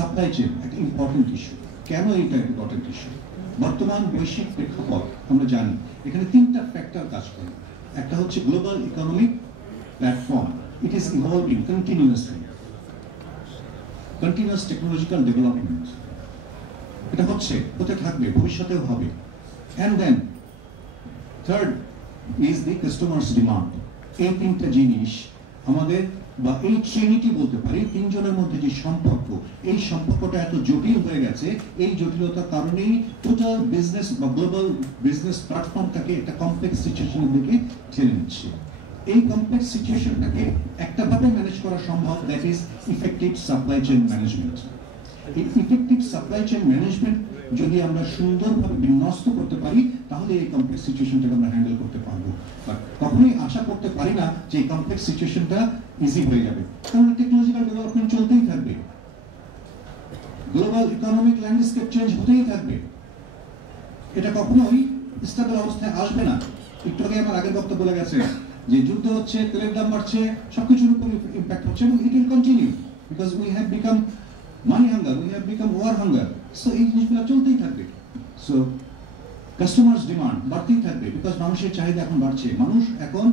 Supply chain একটা important issue. কেন এটা ইম্পর্টেন্ট ইস্যু? বর্তমান বৈশ্বিক প্রেক্ষাপট আমরা জানি, এখানে তিনটা ফ্যাক্টর কাজ করে। একটা হচ্ছে global economic platform, it is evolving continuously, continuous technological development, এটা হতে থাকবে, ভবিষ্যতেও হবে। And then third is the customers demand. এই তিনটা জিনিস আমাদের, বা এই ট্রিনিটি বলতে পারি, তিনজনের মধ্যে যে সম্পর্ক, এই সম্পর্কটা এত জটিল হয়ে গেছে, এই জটিলতার কারণেই টোটাল বিজনেস বা গ্লোবাল বিজনেস প্ল্যাটফর্মটাকে একটা কমপ্লেক্স সিচুয়েশনের দিকে ঠেলে নিচ্ছে। এই কমপ্লেক্স সিচুয়েশনটাকে একটা ভাবে ম্যানেজ করা সম্ভব, that is effective supply chain management. এই ইফেক্টিভ সাপ্লাই চেইন ম্যানেজমেন্ট যদি আমরা সুন্দরভাবে বিন্যস্ত করতে পারি, তাহলে এই কমপ্লেক্স সিচুয়েশনটাকে আমরা হ্যান্ডেল করতে পারবো। বাট কখনোই আশা করতে পারি না যে এই কমপ্লেক্স সিচুয়েশনটা ইজি হয়ে যাবে, কারণ টেকনোলজিক্যাল ডেভেলপমেন্ট চলতেই থাকবে, গ্লোবাল ইকোনমিক ল্যান্ডস্কেপ চেঞ্জ হতেই থাকবে, এটা কখনোই স্টেবল অবস্থায় আসবে না। একটু আগে আমার আগের বক্তব্য বলে গেছে যে যুদ্ধ হচ্ছে, তেলের দাম বাড়ছে, সবকিছুর উপর ইম্প্যাক্ট হচ্ছে, এবং it will continue because we have become money hunger, we have become war hunger. So এই জিনিসগুলো চলতেই থাকবে। সো কাস্টমার্স ডিমান্ড বাড়তেই থাকবে, বিকজ মানুষের চাহিদা এখন বাড়ছে। মানুষ এখন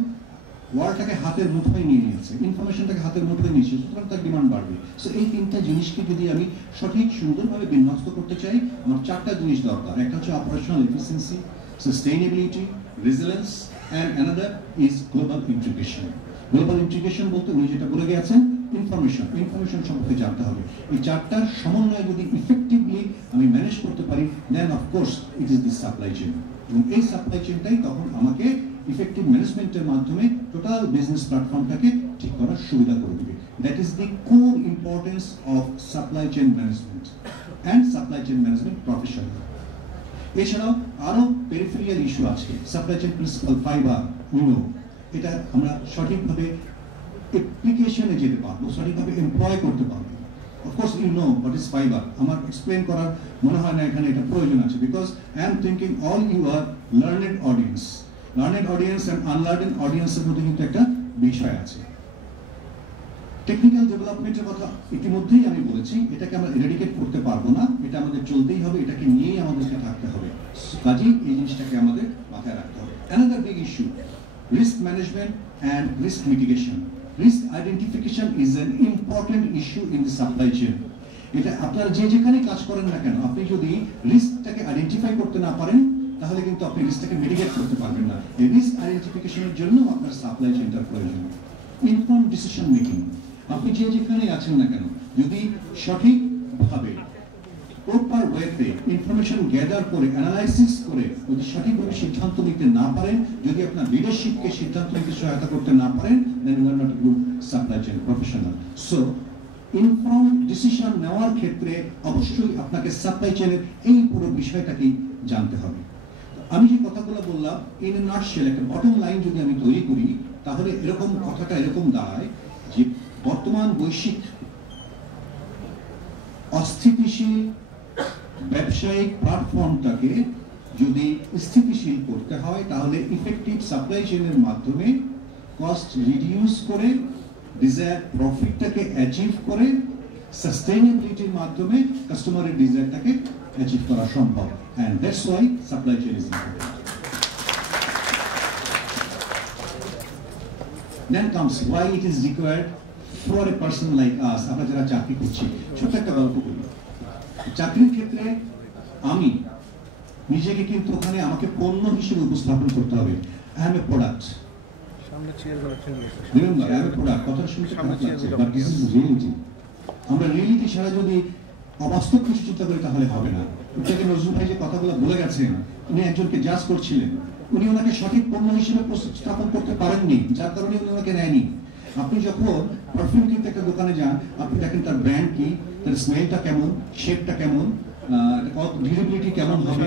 ওয়ার্ল্ডটাকে হাতের মুঠোয় নিয়ে নিয়েছে, ইনফরমেশনটাকে হাতের মুঠোয় নিয়েছে, সুতরাং তার ডিমান্ড বাড়বে। সো এই তিনটা জিনিসকে যদি আমি সঠিক সুন্দরভাবে বিন্যস্ত করতে চাই, আমার চারটা জিনিস দরকার। একটা হচ্ছে operational efficiency, sustainability, resilience, and another is global integration. Global integration বলতে উনি যেটা বলে গেছেন, ইনফরমেশন সম্পর্কে জানতে হবে। এই চারটার সমন্বয় যদি ইফেক্টিভলি আমি ম্যানেজ করতে পারি, then of course it is the supply chain. এবং এই সাপ্লাই চেইনটাই তখন আমাকে ইফেক্টিভ ম্যানেজমেন্টের মাধ্যমে টোটাল বিজনেস প্ল্যাটফর্মটাকে ঠিক করার সুবিধা করে দেবে। That is the core importance of supply chain management and supply chain management profession. এছাড়াও আরো পেরিফেরিয়াল ইস্যু আছে। সাপ্লাই চেইন প্রিন্সিপাল 5R, এটা আমরা সঠিকভাবে অ্যাপ্লিকেশনে যেতে পারবো, সঠিকভাবে এমপ্লয় করতে পারবো। Of course you know what is 5R, আমার এক্সপ্লেন করার মনে হয় না এখানে এটা প্রয়োজন আছে, because I am thinking all you are learned audience and unlearned অডিয়েন্সের মধ্যে কিন্তু একটা বিষয় আছে। টেকনিক্যাল ডেভেলপমেন্টের কথা ইতিমধ্যেই আমি বলেছি, এটাকে আমরা এরাডিকেট করতে পারবো না, এটা আমাদের চলতেই হবে, এটাকে নিয়েই আমাদেরকে থাকতে হবে। কাজেই এই জিনিসটাকে আমাদের মাথায় রাখতে হবে। Another big issue, risk management and risk mitigation. Risk identification is an important issue in the supply chain. এটা আপনারা যেখানে কাজ করেন না কেন, আপনি যদি রিস্কটাকে আইডেন্টিফাই করতে না পারেন, তাহলে কিন্তু আপনি রিস্কটাকে মিটিগেট করতে পারবেন না। এই রিস্ক আইডেন্টিফিকেশনের জন্য আপনার সাপ্লাই চেইনটার প্রয়োজন। ইনফর্ম ডিসিশন মেকিং, আপনি যেখানে আছেন না কেন, যদি সঠিকভাবে প্রপার ওয়েতে ইনফরমেশন গ্যাদার করে, অ্যানালাইসিস করে যদি সঠিকভাবে সিদ্ধান্ত নিতে না পারেন, যদি আপনার লিডারশিপকে সিদ্ধান্ত নিতে সহায়তা করতে না পারেন, then you are not a good supply chain professional. So inform decision নেওয়ার ক্ষেত্রে অবশ্যই আপনাকে সাপ্লাই চেইনের এই পুরো বিষয়টাকেই জানতে হবে। আমি যে কথাগুলো বললাম, ইন এ নাটশেল একটা বটম লাইন যদি আমি তৈরি করি, তাহলে এরকম কথাটা এরকম দাঁড়ায় যে বর্তমান বৈশ্বিক অস্থিতিশীল ব্যবসায়িক প্ল্যাটফর্মটাকে যদি স্থিতিশীল করতে হয়, তাহলে ইফেক্টিভ সাপ্লাই চেইনের মাধ্যমে কস্ট রিডিউস করে, ডিজায়ার প্রফিটটাকে অ্যাচিভ করে, সাস্টেইনেবিলিটির মাধ্যমে কাস্টমারের ডিজায়ারটাকে অ্যাচিভ করা সম্ভব। And that's why supply chain is important. Then comes why it is required for a person like us. আমরা যারা চাকরি করছি, ছোট একটা গল্প করি। চাকরির ক্ষেত্রে আমি নিজেকে কিন্তু ওখানে আমাকে পণ্য হিসেবে উপস্থাপন করতে হবে। I am a product. Remember, I am a product. কথাটা শুনতে খারাপ লাগছে, but this is reality. আমরা রিয়েলিটি ছাড়া যদি অবাস্তব কিছু চিন্তা করি তাহলে হবে না। এটাকে নজরুল ভাই যে কথাগুলো বলে গেছেন, উনি একজনকে জাজ করছিলেন, উনি ওনাকে সঠিক পণ্য হিসেবে স্থাপন করতে পারেননি, যার কারণে উনি ওনাকে নেয়নি। আপনি যখন পারফিউম কিনতে একটা দোকানে যান, আপনি দেখেন তার ব্র্যান্ড কি, তার স্মেলটা কেমন, শেপটা কেমন, ডিউরেবিলিটি কেমন হবে,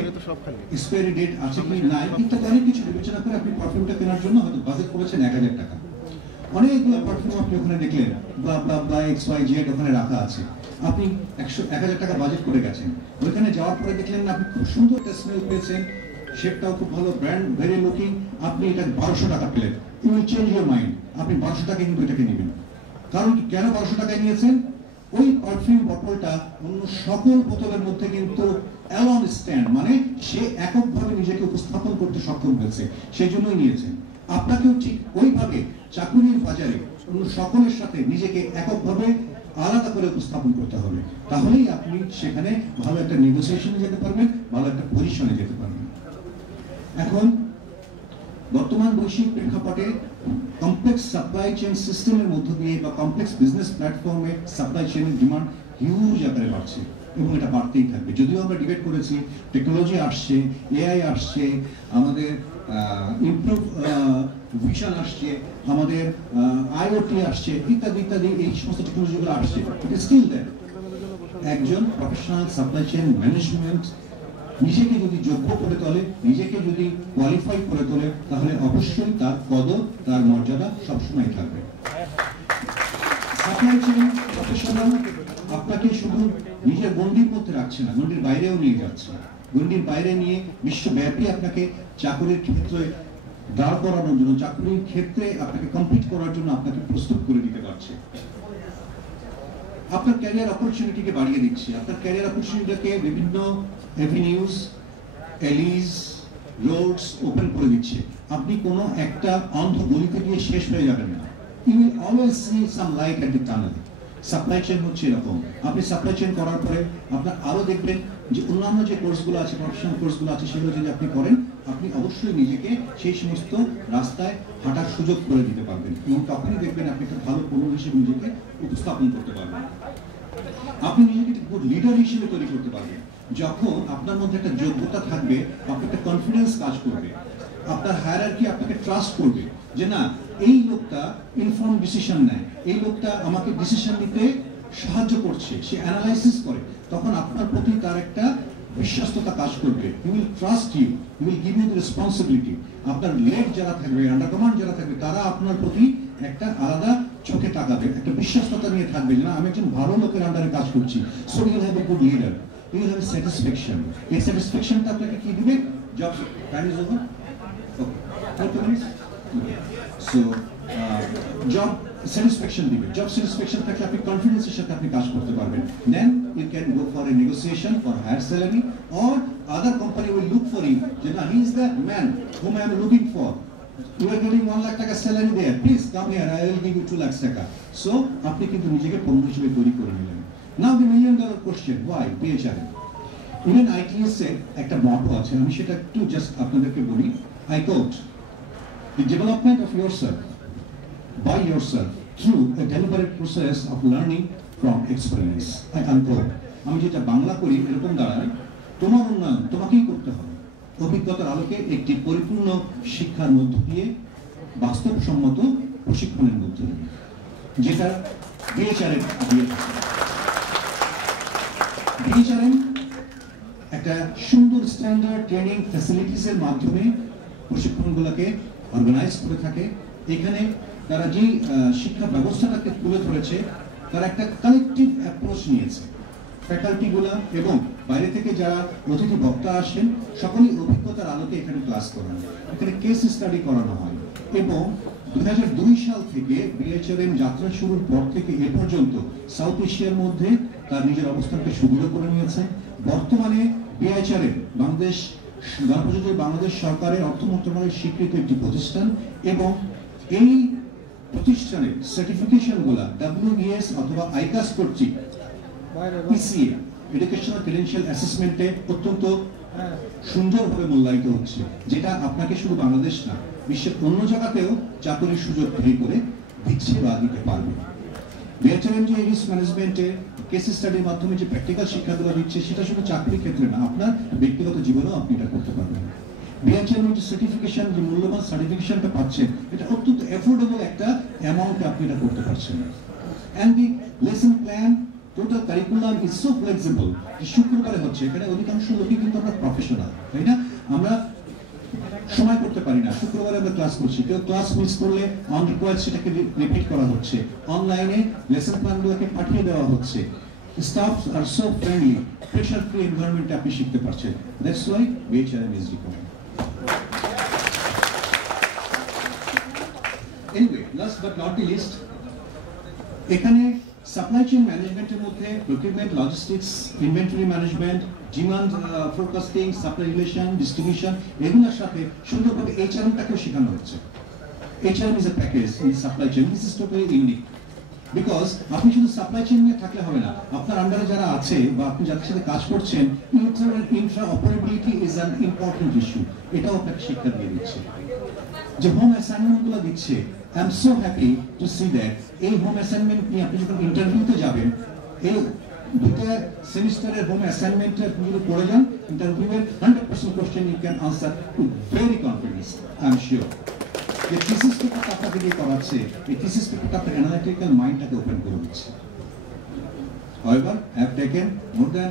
এক্সপায়ারি ডেট আছে কি নাই, ইত্যাদি অনেক কিছু বিবেচনা করে আপনি পারফিউমটা কেনার জন্য হয়তো বাজেট করেছেন 1000 টাকা। অনেকগুলো পারফিউম আপনি ওখানে দেখলেন, বা XYZ ওখানে রাখা আছে, আপনি 1000 টাকা বাজেট করে গেছেন, ওইখানে যাওয়ার পরে দেখলেন না আপনি খুব সুন্দর একটা স্মেল পেয়েছেন, শেপটাও খুব ভালো, ব্র্যান্ড ভেরি লুকিং, আপনি এটা 1200 টাকা পেলেন। You will change your mind, আপনি 1200 টাকায় কিন্তু এটাকে নেবেন। কারণ কেন 1200 টাকায় নিয়েছেন? ওই পারফিউম বোতলটা অন্য সকল বোতলের মধ্যে কিন্তু অ্যালন স্ট্যান্ড, মানে সে এককভাবে নিজেকে উপস্থাপন করতে সক্ষম হয়েছে, সেই জন্যই নিয়েছেন। আপনাকেও ঠিক ওইভাবে চাকুরির বাজারে অন্য সকলের সাথে নিজেকে এককভাবে আলাদা করে উপস্থাপন করতে হবে, তাহলেই আপনি সেখানে ভালো একটা নেগোসিয়েশনে যেতে পারবেন, ভালো একটা পজিশনে যেতে পারবেন। এখন বর্তমান বৈশ্বিক প্রেক্ষাপটে কমপ্লেক্স সাপ্লাই চেইন সিস্টেমের মধ্য দিয়ে বা কমপ্লেক্স বিজনেস প্ল্যাটফর্মে সাপ্লাই চেইনের ডিমান্ড হিউজ আকারে বাড়ছে এবং এটা বাড়তেই থাকবে। যদিও আমরা ডিবেট করেছি, টেকনোলজি আসছে, এআই আসছে, আমাদের ইমপ্রুভ ভিশন আসছে, আমাদের আইওটি আসছে, ইত্যাদি ইত্যাদি, এই সমস্ত টেকনোলজিগুলো আসছে, ইট ইজ স্টিল দ্যাট একজন প্রফেশনাল সাপ্লাই চেইন ম্যানেজমেন্ট নিজেকে যদি যোগ্য করে তোলে, নিজেকে যদি কোয়ালিফাই করে তোলে, তাহলে অবশ্যই তার কদর, তার মর্যাদা সবসময় থাকবে। সাপ্লাই চেইন প্রফেশনাল আপনাকে শুধু নিজের গণ্ডির মধ্যে রাখছে না, গণ্ডির বাইরেও নিয়ে যাচ্ছে। গণ্ডির বাইরে নিয়ে বিশ্বব্যাপী আপনাকে চাকরির ক্ষেত্রে দাঁড় করানোর জন্য, চাকরির ক্ষেত্রে আপনাকে কমপ্লিট করার জন্য আপনাকে প্রস্তুত করে দিতে পারছে। আপনার ক্যারিয়ার অপরচুনিটিকে বাড়িয়ে দিচ্ছে, আপনার ক্যারিয়ার অপরচুনিটিকে বিভিন্ন এভিনিউজ, এলিজ, রোডস ওপেন করে দিচ্ছে। আপনি কোনো একটা অন্ধ গলিতে গিয়ে শেষ হয়ে যাবেন না। You will always see some light at the tunnel. Supply chain হচ্ছে এরকম। আপনি সাপ্লাই চেইন করার পরে আপনার আরো দেখবেন যে অন্যান্য যে কোর্সগুলো আছে, প্রফেশনাল কোর্সগুলো আছে, সেগুলো যদি আপনি করেন, আপনি অবশ্যই নিজেকে সেই সমস্ত রাস্তায় হাঁটার সুযোগ করে দিতে পারবেন এবং তখনই দেখবেন আপনি একটা ভালো পণ্য হিসেবে নিজেকে উপস্থাপন করতে পারবেন। আপনি নিজেকে একটা গুড লিডার হিসেবে তৈরি করতে পারবেন যখন আপনার মধ্যে একটা যোগ্যতা থাকবে, আপনার একটা কনফিডেন্স কাজ করবে, আপনার হায়ারার্কি আপনাকে ট্রাস্ট করবে যে না, এই লোকটা ইনফর্ম ডিসিশন নেয়, এই লোকটা আমাকে ডিসিশন নিতে সাহায্য করছে, সে অ্যানালাইসিস করে, তখন আপনার প্রতি তার একটা বিশ্বস্ততা কাজ করবে। He will trust you, he will give you the responsibility. আপনার লেড যারা থাকবে, আন্ডার কমান্ড যারা থাকবে, তারা আপনার প্রতি একটা আলাদা চোখে তাকাবে, একটা বিশ্বস্ততা নিয়ে থাকবে যে না, আমি একজন ভালো লোকের আন্ডারে কাজ করছি। So you will have a good leader, you will have a satisfaction. এই স্যাটিসফ্যাকশনটা আপনাকে কি দিবে? Job time is over. So job satisfaction দিবে। জব স্যাটিসফ্যাকশন থাকলে আপনি কনফিডেন্সের সাথে আপনি কাজ করতে পারবেন। Then you can go for a negotiation for higher salary, or other company will look for you যে না, he is the man whom I am looking for. You are getting 1 lakh টাকা salary there, please come here, I will give you 2 lakh টাকা। So আপনি কিন্তু নিজেকে পণ্য হিসেবে তৈরি করে নিলেন। Now the $1 million question, why BHRM? Even ITS এর একটা মটো আছে, আমি সেটা একটু জাস্ট আপনাদেরকে বলি। I quote, the development of yourself by yourself through a deliberate process of learning from experience. I unquote. আমি যেটা বাংলা করি এরকম দাঁড়ায়, তোমার উন্নয়ন তোমাকেই করতে হবে অভিজ্ঞতার আলোকে একটি পরিপূর্ণ শিক্ষার মধ্য দিয়ে, বাস্তবসম্মত প্রশিক্ষণের মধ্য দিয়ে, যেটা BHRM দিয়ে থাকে। BHRM একটা সুন্দর স্ট্যান্ডার্ড ট্রেনিং ফ্যাসিলিটিসের মাধ্যমে প্রশিক্ষণগুলোকে অর্গানাইজ করে থাকে। এখানে তারা যে শিক্ষা ব্যবস্থাটাকে তুলে ধরেছে, তারা একটা কালেকটিভ অ্যাপ্রোচ নিয়েছে। ফ্যাকাল্টিগুলা এবং বাইরে থেকে যারা অতিথি বক্তা আসেন, সকলেই অভিজ্ঞতার আলোকে এখানে ক্লাস করানো, এখানে কেস স্টাডি করানো হয়। এবং 2002 সাল থেকে BHRM যাত্রা শুরুর পর থেকে এ পর্যন্ত সাউথ এশিয়ার মধ্যে তার নিজের অবস্থানকে সুদৃঢ় করে নিয়েছে। বর্তমানে BHRM বাংলাদেশ সরকারের অর্থ মন্ত্রণালয়ের স্বীকৃত একটি প্রতিষ্ঠান এবং এই প্রতিষ্ঠানের সার্টিফিকেশনগুলা WES অথবা আইকাস কর্তৃক PCA এডুকেশনাল ক্রেডেনশিয়াল অ্যাসেসমেন্টে অত্যন্ত সুন্দরভাবে মূল্যায়িত হচ্ছে, যেটা আপনাকে শুধু বাংলাদেশ না, বিশ্বের অন্য জায়গাতেও চাকরির সুযোগ তৈরি করে দিচ্ছে বা দিতে পারবে। BHRM যে রিস্ক ম্যানেজমেন্টে কেস স্টাডির মাধ্যমে যে প্র্যাকটিক্যাল শিক্ষাগুলো দিচ্ছে, সেটা শুধু চাকরির ক্ষেত্রে না, আপনার ব্যক্তিগত জীবনেও আপনি এটা করতে পারবেন। BHRM যে সার্টিফিকেশন, যে মূল্যবান সার্টিফিকেশনটা পাচ্ছেন, এটা অত্যন্ত অ্যাফোর্ডেবল একটা অ্যামাউন্টে আপনি এটা করতে পারছেন। And the lesson plan, total curriculum is so flexible. শুক্রবারে হচ্ছে, এখানে অধিকাংশ লোকই কিন্তু আমরা প্রফেশনাল, তাই না? আমরা সময় করতে পারি না, শুক্রবারে আমরা ক্লাস করছি, কেউ ক্লাস মিস করলে অন রিকোয়ার্ড সেটাকে রিপিট করা হচ্ছে, অনলাইনে লেসন প্ল্যানগুলোকে পাঠিয়ে দেওয়া হচ্ছে। Staff are so friendly, pressure free এনভায়রনমেন্টে আপনি শিখতে পারছেন। That's why BHRM is recommended. Anyway, last but not the least, এখানে সাপ্লাই চেইন ম্যানেজমেন্টের মধ্যে procurement, logistics, inventory management, demand forecasting, supply relation, distribution, এগুলোর সাথে সুন্দরভাবে HRM-টাকেও শেখানো হচ্ছে। HRM is a package in supply chain. This is totally unique. Because আপনি শুধু সাপ্লাই চেইন নিয়ে থাকলে হবে না, আপনার আন্ডারে যারা আছে বা আপনি যাদের সাথে কাজ করছেন, Intra operability is an important issue, এটাও আপনাকে শিক্ষা দিয়ে দিচ্ছে। যে হোম অ্যাসাইনমেন্টগুলো দিচ্ছে, I am so happy to see that এই হোম অ্যাসাইনমেন্ট নিয়ে আপনি যখন ইন্টারভিউতে যাবেন, এই দুটো সেমিস্টারের হোম অ্যাসাইনমেন্টে আপনি যদি পড়ে যান, ইন্টারভিউয়ের 100% question you can answer with very confidence, I am sure. যে থিসিস পেপারটা আপনাকে দিয়ে করাচ্ছে, এই থিসিস পেপারটা আপনার অ্যানালিটিক্যাল মাইন্ডটাকে ওপেন করে দিচ্ছে। However, I have taken more than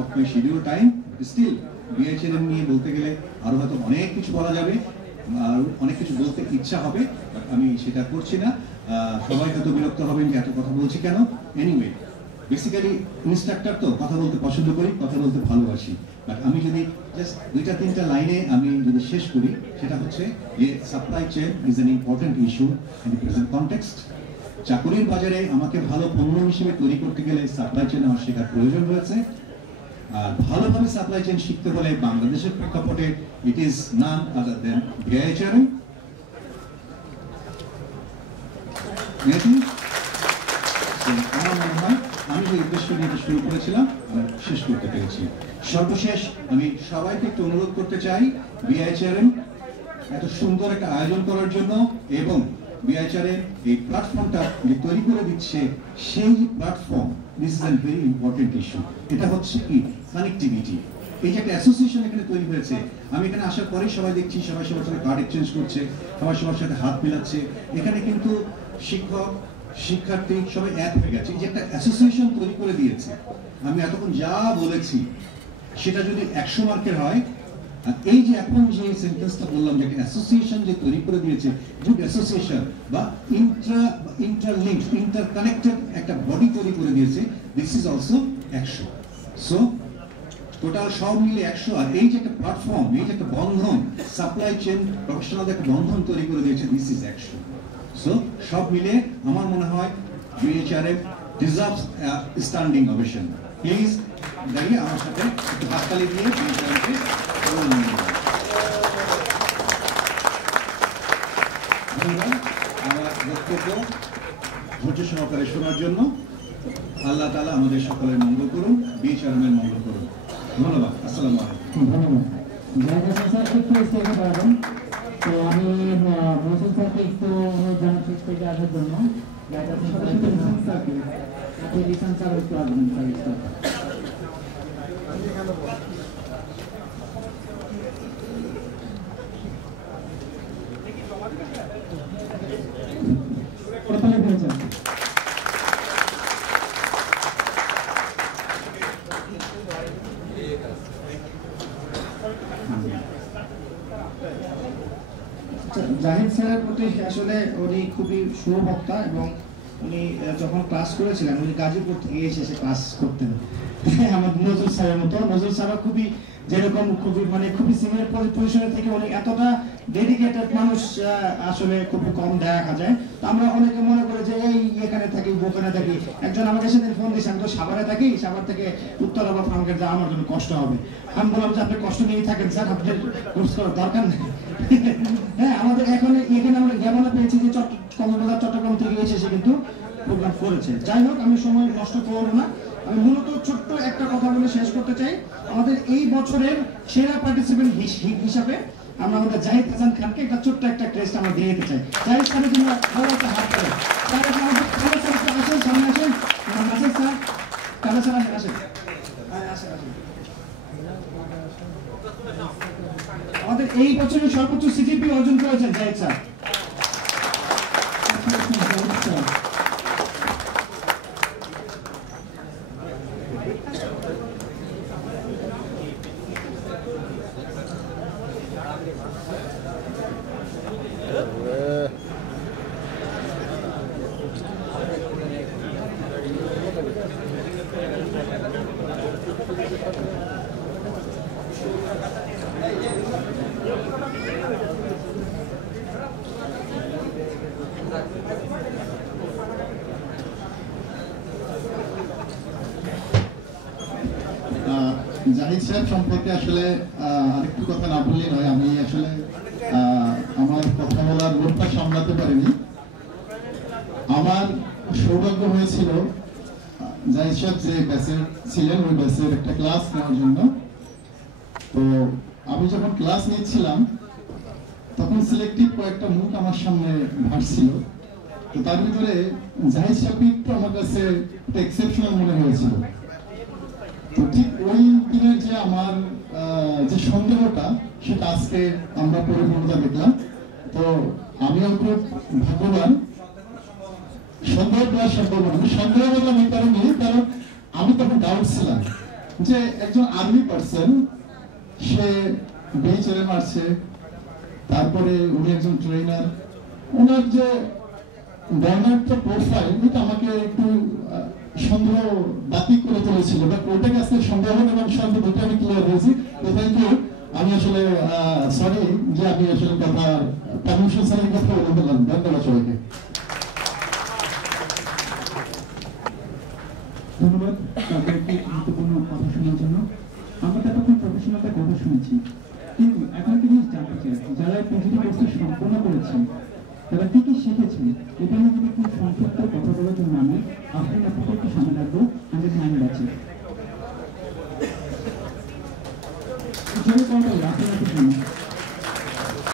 of my scheduled time, but still BHLM নিয়ে বলতে গেলে আরো হয়তো অনেক কিছু বলা যাবে, আর অনেক কিছু বলতে ইচ্ছা হবে, বাট আমি সেটা করছি না। সবাই হয়তো বিরক্ত হবেন যে এত কথা বলছি কেন। এনিওয়ে, বেসিক্যালি ইনস্ট্রাক্টর তো কথা বলতে পছন্দ করি, কথা বলতে ভালোবাসি, বাট আমি যদি জাস্ট 2-3টা লাইনে আমি যদি শেষ করি, সেটা হচ্ছে যে supply chain is an important issue in the present context. চাকরির বাজারে আমাকে ভালো পণ্য হিসেবে তৈরি করতে গেলে সাপ্লাই চেইন আমার শেখার প্রয়োজন রয়েছে। আর ভালোভাবে সাপ্লাই চেইন শিখতে হলে বাংলাদেশের প্রেক্ষাপটে it is none other then BHRM। আমার মনে হয় আমি যে উদ্দেশ্য নিয়ে শুরু করেছিলাম শেষ করতে পেরেছি। সর্বশেষ আমি সবাইকে একটু অনুরোধ করতে চাই, BHRM এত সুন্দর একটা আয়োজন করার জন্য এবং BHRM এই প্ল্যাটফর্মটা যে তৈরি করে দিচ্ছে, সেই যে platform, this is a very important issue. এটা হচ্ছে কি কানেক্টিভিটি। এই যে একটা অ্যাসোসিয়েশন এখানে তৈরি হয়েছে, আমি এখানে আসার পরেই সবাই দেখছি সবাই সবার সাথে কার্ড এক্সচেঞ্জ করছে, সবাই সবার সাথে হাত মিলাচ্ছে। এখানে কিন্তু শিক্ষক, শিক্ষার্থী সবাই এক হয়ে গেছে। এই যে একটা অ্যাসোসিয়েশন তৈরি করে দিয়েছে, আমি এতক্ষণ যা বলেছি সেটা যদি 100 মার্কের হয়, আর এই যে এখন যে সেন্টেন্সটা বললাম, যে একটা অ্যাসোসিয়েশন যে তৈরি করে দিয়েছে, গুড অ্যাসোসিয়েশন বা ইন্টারলিঙ্কড, ইন্টারকানেক্টেড একটা বডি তৈরি করে দিয়েছে, this is also 100। So total সব মিলে 100। আর এই যে একটা প্ল্যাটফর্ম, এই যে একটা বন্ধন, সাপ্লাই চেইন প্রফেশনালদের একটা বন্ধন তৈরি করে দিয়েছে, দিস ইজ 100। সো সব মিলে আমার মনে হয় BHRM deserves standing ovation. Please দাঁড়িয়ে আমার সাথে একটু হাততালি দিয়ে BHRM-কে আমার বক্তব্য ধৈর্য সহকারে শোনার জন্য। আল্লাহ তাআলা আমাদের সকলের মঙ্গল করুন, BHRM-এর মঙ্গল করুন। ধন্যবাদ। আসসালামু আলাইকুম। ধন্যবাদ। তো আমি মহসিন স্যারকে একটু অনুরোধ জানাচ্ছি স্টেজে আসার জন্য। রিসান স্যার একটু আসবেন স্যার। জাহিদ স্যারের প্রতি আসলে উনি খুবই সুবক্তা এবং উনি যখন ক্লাস করেছিলেন, উনি গাজীপুর থেকে এসে ক্লাস করতেন। আমার নজরুল স্যারের মতো। নজরুল স্যারও খুবই যেরকম খুবই সিনিয়র পজিশনে থেকে উনি এতটা ডেডিকেটেড মানুষ আসলে খুবই কম দেখা যায়। তো আমরা অনেকে মনে করি যে এই এখানে থাকি, ওখানে থাকি। একজন আমাকে সেদিন ফোন দিয়েছে, আমি তো সাভারে থাকি, সাভার থেকে উত্তরা বা ফার্মগেট যাওয়া আমার জন্য কষ্ট হবে। আমি বললাম যে আপনি কষ্ট নিয়েই থাকেন স্যার, আপনার কোর্স করার দরকার নেই। হ্যাঁ, আমাদের এখানে আমরা জ্ঞাপনা পেয়েছি যে কক্সবাজার, চট্টগ্রাম থেকে এসে কিন্তু প্রোগ্রাম করেছে। যাই হোক, আমি সময় নষ্ট করবো না। আমি মূলত ছোট্ট একটা কথা বলে শেষ করতে চাই। আমাদের এই বছরের সেরা পার্টিসিপেন্ট হিসাবে আমরা আমাদের জাহিদ হাসান খানকে একটা ছোট্ট একটা ক্রেস্ট আমরা দিয়ে দিতে চাই। জাহিদ খানের জন্য বড় একটা হাত করে আসেন, সামনে আসেন। আসেন স্যার, কালা স্যার আসেন। আমাদের এই বছরের সর্বোচ্চ সিজিপি অর্জন করেছেন জাহিদ স্যার। জাহিদ সাহেব সম্পর্কে আসলে আরেকটু কথা না বললেই নয়। আমি আসলে আমার কথা বলার লোকটা সামলাতে পারিনি। আমার সৌভাগ্য হয়েছিল জাহিদ সাহেব যে ব্যাচের ছিলেন ওই ব্যাচের একটা ক্লাস নেওয়ার জন্য। তো আমি যখন ক্লাস নিচ্ছিলাম তখন সিলেক্টিভ কয়েকটা মুখ আমার সামনে ভাসছিল। তো তার ভিতরে জাহিদ সাহেব একটু আমার কাছে একটা এক্সেপশনাল মনে হয়েছিল। তো ঠিক ওই দিনের যে আমার যে সন্দেহটা সেটা আজকে আমরা পরিপূর্ণতা দেখলাম। তো আমিও খুব ভাগ্যবান। সন্দেহ করা সম্ভব না, আমি সন্দেহ করলাম এই কারণে, কারণ আমি তখন ডাউট ছিলাম যে একজন আর্মি পার্সন সে বেঞ্চে মারছে, তারপরে উনি একজন ট্রেনার, ওনার যে বর্ণাঢ্য প্রোফাইল এটা আমাকে একটু সন্দেহ বাতিক করে তুলেছিল। বাট ওটাকে আজকে সন্দেহ এবং সন্দেহ দুটো আমি ক্লিয়ার হয়েছি। তো থ্যাংক ইউ। আমি আসলে সরি যে আমি আসলে কথা পারমিশন ছাড়াই কথা বলে ফেললাম। ধন্যবাদ সবাইকে। ধন্যবাদ তাদেরকে গুরুত্বপূর্ণ কথা শোনার জন্য। আমরা এতক্ষণ প্রফেশনালটা কথা শুনেছি, কিন্তু এখন একটা জিনিস জানতে চাই, যারা পিজিটি কোর্সটা সম্পূর্ণ করেছেন তারা কি কি শিখেছেন এটা নিয়ে যদি খুব সংক্ষিপ্ত কথা বলার জন্য আমি